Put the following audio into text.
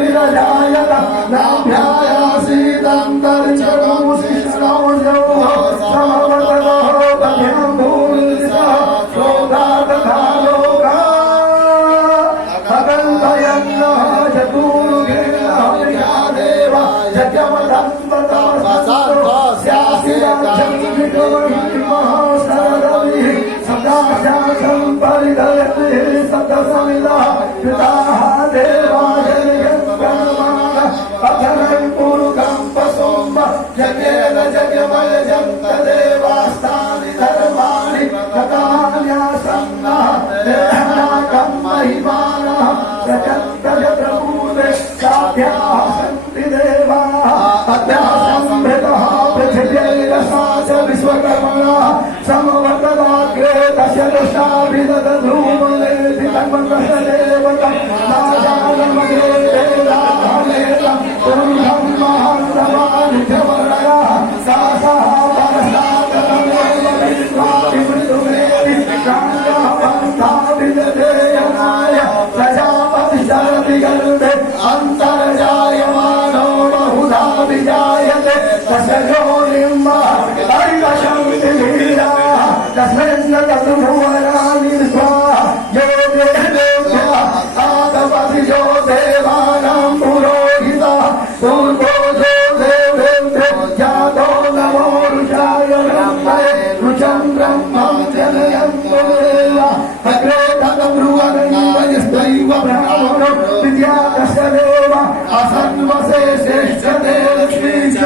विरजायत नाभ्यायासीदन्तरिक्षणोऽशिष्णोऽजो समवततो तभ्यं भूरिसा श्रोतातथालोका अगन्तयन्नः चतुर्गेणः देव जगमदन्ततमस्यासिरक्षन्विकमहिमः सदाशासं परिधयते सतसमिदः पिताः देवाय अथनं पुरुकम्पसोम जगेन जगमयजन्त देवास्तानि धर्माणि तथान्यासन्नः देहाकं महिमानः प्रचण्डय प्रभूते साध्याः सन्ति देवाः अध्यासंभृतः पृथिव्यैरसा च विश्वकर्मणः समवतदाग्रे दशदशाभिदधूमलेति तन्मकशदेवतं नाजानमदेवेदाहमेतं पुरुषं महान्तमानिध्यवर्णयः सा सः परसादतमेव विश्वाभिमृतुमेति काङ्गः पन्थाभिदधेयनाय प्रजापतिशरति गर्भे अन्तर्जायमानो बहुधा विजायते तस्य योनिम्मः दैवशक्तिः तस्मिन् तद्भुवनानि स्वाहा यो देवेभ्यः आदवति यो देवानां पुरोहितः पूर्वो यो देवेभ्यो जातो नमो ऋषाय ब्रह्मणे ऋचं ब्रह्मं जनयन्तु देव अग्रे तद्ब्रुवन्नयस्त्वैव ब्राह्मणो विद्याकस्य देव असन्वसे श्रेष्ठते लक्ष्मी च